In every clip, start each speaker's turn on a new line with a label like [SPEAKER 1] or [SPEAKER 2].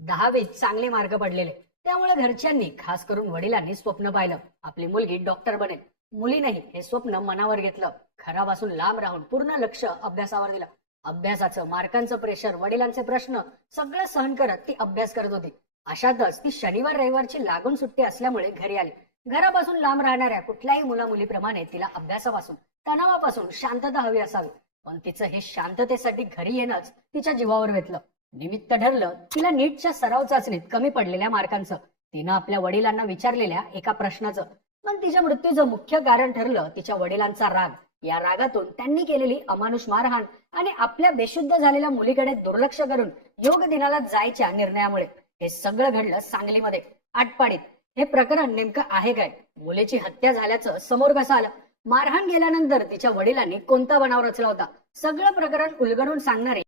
[SPEAKER 1] दहावीत चांगले मार्क पडलेले. त्यामुळे घरच्यांनी खास करून वडिलांनी स्वप्न पाहिलं. आपली मुलगी डॉक्टर बनेल. मुलीनंही हे स्वप्न मनावर घेतलं. घरापासून लांब राहून पूर्ण लक्ष अभ्यासावर दिलं. अभ्यासाचं मार्कांचं प्रेशर वडिलांचे प्रश्न सगळं सहन करत ती अभ्यास करत होती. अशातच ती शनिवार रविवारची लागून सुट्टी असल्यामुळे घरी आली. घरापासून लांब राहणाऱ्या कुठल्याही मुला मुलीप्रमाणे तिला अभ्यासापासून तणावापासून शांतता हवी असावी. पण तिचं हे शांततेसाठी घरी येणंच तिच्या जीवावर वेतलं निमित्त ठरलं तिला नीटच्या सराव चाचणीत कमी पडलेल्या मार्कांचं. तिनं आपल्या वडिलांना विचारलेल्या एका प्रश्नाचं. पण तिच्या मृत्यूचं मुख्य कारण ठरलं तिच्या वडिलांचा राग. या रागातून त्यांनी केलेली अमानुष मारहाण आणि आपल्या बेशुद्ध झालेल्या मुलीकडे दुर्लक्ष करून योग दिनाला जायच्या निर्णयामुळे हे सगळं घडलं सांगलीमध्ये आटपाडीत. हे प्रकरण नेमकं आहे काय? मुलीची हत्या झाल्याचं समोर कसं आलं? मारहाण गेल्यानंतर तिच्या वडिलांनी कोणता बनाव रचला होता? सगळं प्रकरण उलगडून सांगणारे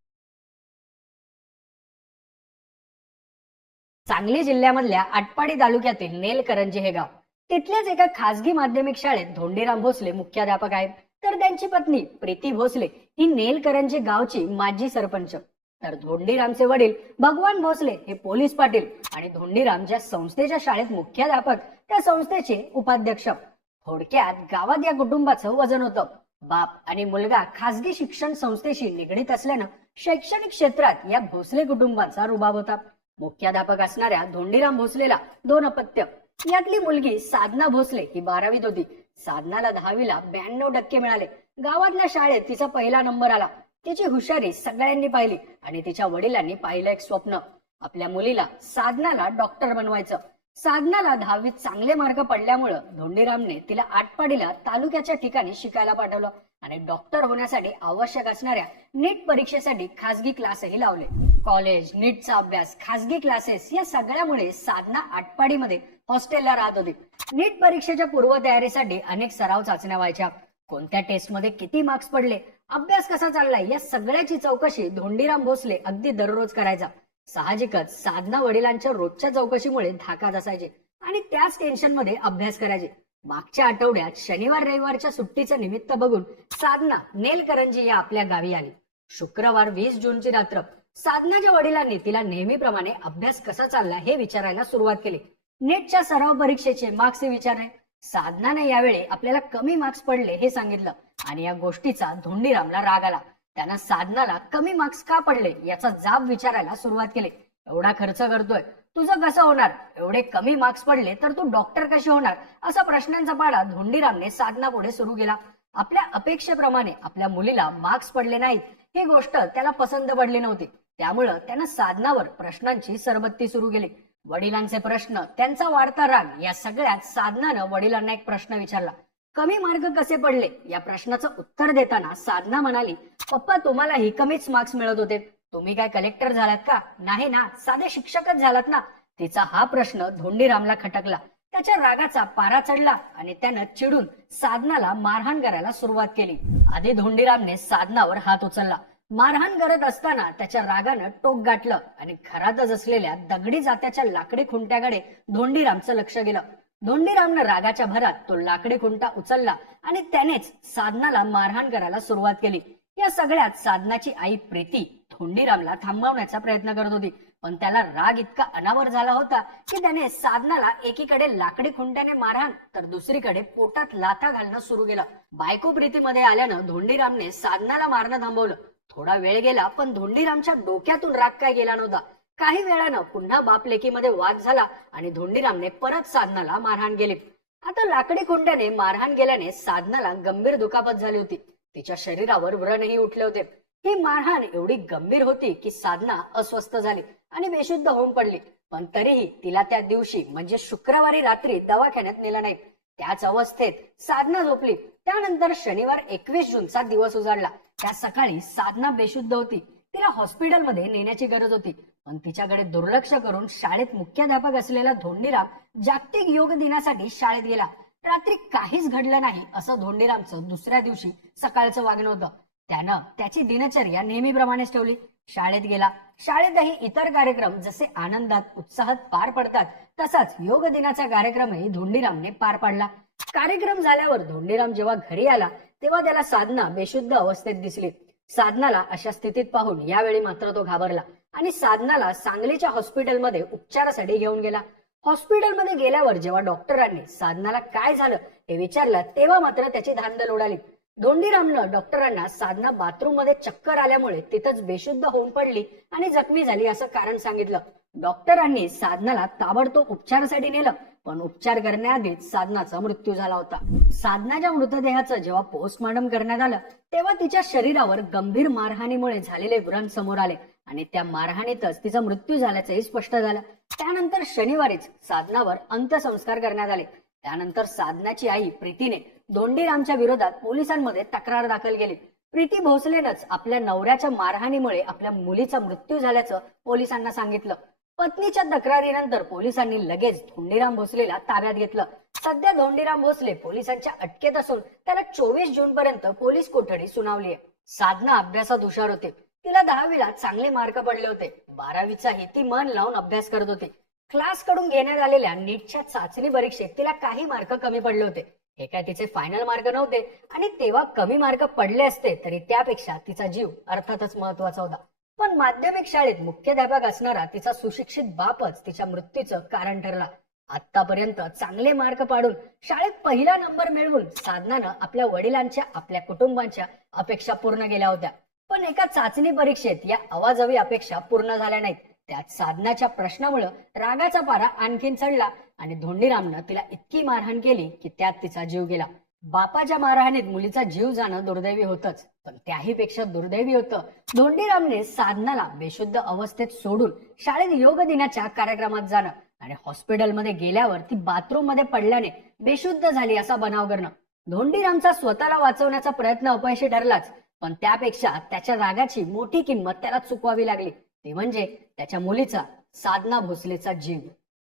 [SPEAKER 1] सांगली जिल्ह्यामधल्या आटपाडी तालुक्यातील नेलकरंजी हे गाव. तिथल्याच एका खासगी माध्यमिक शाळेत धोंडीराम भोसले मुख्याध्यापक आहेत. तर त्यांची पत्नी प्रीती भोसले ही नेलकरंजी गावची माजी सरपंच. तर धोंडीरामचे वडील भगवान भोसले हे पोलीस पाटील आणि धोंडीराम ज्या संस्थेच्या शाळेत मुख्याध्यापक त्या संस्थेचे उपाध्यक्ष. थोडक्यात गावात या कुटुंबाचं वजन होतं. बाप आणि मुलगा खासगी शिक्षण संस्थेशी निगडीत असल्यानं शैक्षणिक क्षेत्रात या भोसले कुटुंबाचा रुबाब होता. मुख्याध्यापक असणाऱ्या धोंडीराम भोसलेला दोन अपत्य. यातली मुलगी साधना भोसले ही बारावीत होती साधनाला दहावीला ब्याण्णव टक्के मिळाले. गावातल्या शाळेत तिचा पहिला नंबर आला. तिची हुशारी सगळ्यांनी पाहिली आणि तिच्या वडिलांनी पाहिलं एक स्वप्न. आपल्या मुलीला साधनाला डॉक्टर बनवायचं. साधनाला दहावीत चांगले मार्क पडल्यामुळं धोंडीरामने तिला आटपाडीला तालुक्याच्या ठिकाणी शिकायला पाठवलं. आणि डॉक्टर होण्यासाठी आवश्यक असणाऱ्या नीट परीक्षेसाठी खासगी क्लासही लावले. कॉलेज नीटचा अभ्यास खासगी क्लासेस या सगळ्यामुळे साधना आटपाडीमध्ये हॉस्टेलला राहत होती. नीट परीक्षेच्या पूर्वतयारीसाठी अनेक सराव चाचण्या व्हायच्या. कोणत्या टेस्टमध्ये किती मार्क्स पडले? अभ्यास कसा चाललाय? या सगळ्याची चौकशी धोंडीराम भोसले अगदी दररोज करायचा. साहजिकच साधना वडिलांच्या रोजच्या चौकशीमुळे धाकात असायचे आणि त्याच टेन्शनमध्ये अभ्यास करायचे. मागच्या आठवड्यात शनिवार रविवारच्या सुट्टीचं निमित्त बघून साधना नेलकरंजी या आपल्या गावी आली. शुक्रवार वीस जूनची रात्र. साधनाच्या वडिलांनी तिला नेहमीप्रमाणे अभ्यास कसा चालला हे विचारायला सुरुवात केली. नेटच्या सराव परीक्षेचे मार्क्स विचारले. साधनाने यावेळी आपल्याला कमी मार्क्स पडले हे सांगितलं आणि या गोष्टीचा धोंडीरामला राग आला. त्यानं साधनाला कमी मार्क्स का पडले याचा जाब विचारायला सुरुवात केली. एवढा खर्च करतोय. तुझं कसं होणार? एवढे कमी मार्क्स पडले तर तू डॉक्टर कशी होणार? असा प्रश्नांचा पाडा धोंडीरामने साधना पुढे सुरू केला. आपल्या अपेक्षेप्रमाणे आपल्या मुलीला मार्क्स पडले नाहीत ही गोष्ट त्याला पसंत पडली नव्हती. त्यामुळं त्यानं साधनावर प्रश्नांची सरबत्ती सुरू केली. वडिलांचे प्रश्न त्यांचा वाढता राग या सगळ्यात साधनानं वडिलांना एक प्रश्न विचारला. कमी मार्ग कसे पडले? या प्रश्नाचं उत्तर देताना साधना म्हणाली पप्पा तुम्हालाही कमीच मार्क्स मिळत होते. तुम्ही काय कलेक्टर झालात का? नाही ना. साधे शिक्षकच झालात ना. तिचा हा प्रश्न धोंडीरामला खटकला. त्याच्या रागाचा पारा चढला आणि त्यानं चिडून साधनाला मारहाण करायला सुरुवात केली. आधी धोंडीरामने साधनावर हात उचलला. मारहाण करत असताना त्याच्या रागानं टोक गाठलं आणि घरातच असलेल्या दगडी जात्याच्या लाकडी खुंट्याकडे धोंडीरामचं लक्ष गेलं. धोंडीरामनं रागाच्या भरात तो लाकडी खुंटा उचलला आणि त्यानेच साधनाला मारहाण करायला सुरुवात केली. या सगळ्यात साधनाची आई प्रीती धोंडीरामला थांबवण्याचा प्रयत्न करत होती. पण त्याला राग इतका अनावर झाला होता की त्याने साधनाला एकीकडे लाकडी खुंट्याने मारहाण तर दुसरीकडे पोटात लाथा घालणं सुरू केलं. बायको प्रीतीमध्ये आल्यानं धोंडीरामने साधनाला मारणं थांबवलं. थोडा वेळ गेला पण धोंडीरामच्या डोक्यातून राग काय गेला नव्हता. काही वेळानं पुन्हा बाप लेकीमध्ये वाद झाला आणि धोंडीरामने परत साधनाला मारहाण केली. आता लाकडी खुंट्याने मारहाण गेल्याने साधनाला गंभीर दुखापत झाली होती. तिच्या शरीरावर व्रणही उठले होते. ही मारहाण एवढी गंभीर होती की साधना अस्वस्थ झाली आणि बेशुद्ध होऊन पडली. पण तरीही तिला त्या दिवशी म्हणजे शुक्रवारी रात्री दवाखान्यात नेलं नाही. त्याच अवस्थेत साधना झोपली. त्यानंतर शनिवार एकवीस जूनचा दिवस उजाडला. त्या सकाळी साधना बेशुद्ध होती. तिला हॉस्पिटलमध्ये नेण्याची गरज होती. पण तिच्याकडे दुर्लक्ष करून शाळेत मुख्याध्यापक असलेला धोंडीराम जागतिक योग दिनासाठी शाळेत गेला. रात्री काहीच घडलं नाही असं धोंडीरामचं दुसऱ्या दिवशी सकाळचं वागणं होतं. त्यानं त्याची दिनचर्या नेहमीप्रमाणेच ठेवली. शाळेत गेला. शाळेतही इतर कार्यक्रम जसे आनंदात उत्साहात पार पडतात तसाच योग दिनाचा कार्यक्रमही धोंडीरामने पार पाडला. कार्यक्रम झाल्यावर धोंडीराम जेव्हा घरी आला तेव्हा त्याला साधना बेशुद्ध अवस्थेत दिसली. साधनाला अशा स्थितीत पाहून यावेळी मात्र तो घाबरला आणि साधनाला सांगलीच्या हॉस्पिटलमध्ये उपचारासाठी घेऊन गेला. हॉस्पिटलमध्ये गेल्यावर जेव्हा डॉक्टरांनी साधनाला काय झालं हे विचारलं तेव्हा मात्र त्याची धांदल उडाली. धोंडीरामनं डॉक्टरांना साधना बाथरूममध्ये चक्कर आल्यामुळे तिथंच बेशुद्ध होऊन पडली आणि जखमी झाली असं कारण सांगितलं. डॉक्टरांनी साधनाला ताबडतोब उपचारासाठी नेलं पण उपचार करण्याआधीच साधनाचा मृत्यू झाला होता. साधनाच्या मृतदेहाचं जेव्हा पोस्टमॉर्टम करण्यात आलं तेव्हा तिच्या शरीरावर गंभीर मारहाणीमुळे झालेले व्रण समोर आले आणि त्या मारहाणीतच तिचा मृत्यू झाल्याचंही स्पष्ट झालं. त्यानंतर शनिवारीच साधनावर अंत्यसंस्कार करण्यात आले. त्यानंतर साधनाची आई प्रीतीने दोंडीरामच्या विरोधात पोलिसांमध्ये तक्रार दाखल केली. प्रीती भोसलेनंच आपल्या नवऱ्याच्या मारहाणीमुळे आपल्या मुलीचा मृत्यू झाल्याचं पोलिसांना सांगितलं. पत्नीच्या तक्रारीनंतर पोलिसांनी लगेच धोंडीराम भोसलेला ताब्यात घेतलं. सध्या धोंडीराम भोसले पोलिसांच्या अटकेत असून त्याला चोवीस जून पर्यंत पोलीस कोठडी सुनावली आहे. साधना अभ्यासात हुशार होते. तिला दहावीला चांगले मार्क पडले होते. बारावीचाही ती मन लावून अभ्यास करत होती. क्लासकडून घेण्यात आलेल्या नीटच्या चाचणी परीक्षेत तिला काही मार्क कमी पडले होते. हे काय तिचे फायनल मार्क नव्हते. आणि तेव्हा कमी मार्क पडले असते तरी त्यापेक्षा तिचा जीव अर्थातच महत्त्वाचा होता. पण माध्यमिक शाळेत मुख्याध्यापक असणारा तिचा सुशिक्षित बापच तिच्या मृत्यूचं कारण ठरला. आतापर्यंत चांगले मार्क पाडून शाळेत पहिला नंबर मिळवून साधनानं आपल्या वडिलांच्या आपल्या कुटुंबांच्या अपेक्षा पूर्ण केल्या होत्या. पण एका चाचणी परीक्षेत या आवाजवी अपेक्षा पूर्ण झाल्या नाहीत. त्यात साधनाच्या प्रश्नामुळे रागाचा पारा आणखीन चढला. आणि धोंडीरामनं तिला इतकी मारहाण केली की त्यात तिचा जीव गेला. बापाच्या मारहाणीत मुलीचा जीव जाणं दुर्दैवी होतच पण त्याही पेक्षा दुर्दैवी होतं. धोंडीरामने साधनाला बेशुद्ध अवस्थेत सोडून शाळेत योग दिनाच्या कार्यक्रमात जाणं आणि हॉस्पिटलमध्ये गेल्यावर ती बाथरूममध्ये पडल्याने बेशुद्ध झाली असा बनाव करणं. धोंडीरामचा स्वतःला वाचवण्याचा प्रयत्न अपयशी ठरलाच पण त्यापेक्षा त्याच्या रागाची मोठी किंमत त्याला चुकवावी लागली. ते म्हणजे त्याच्या मुलीचा साधना भोसलेचा जीव.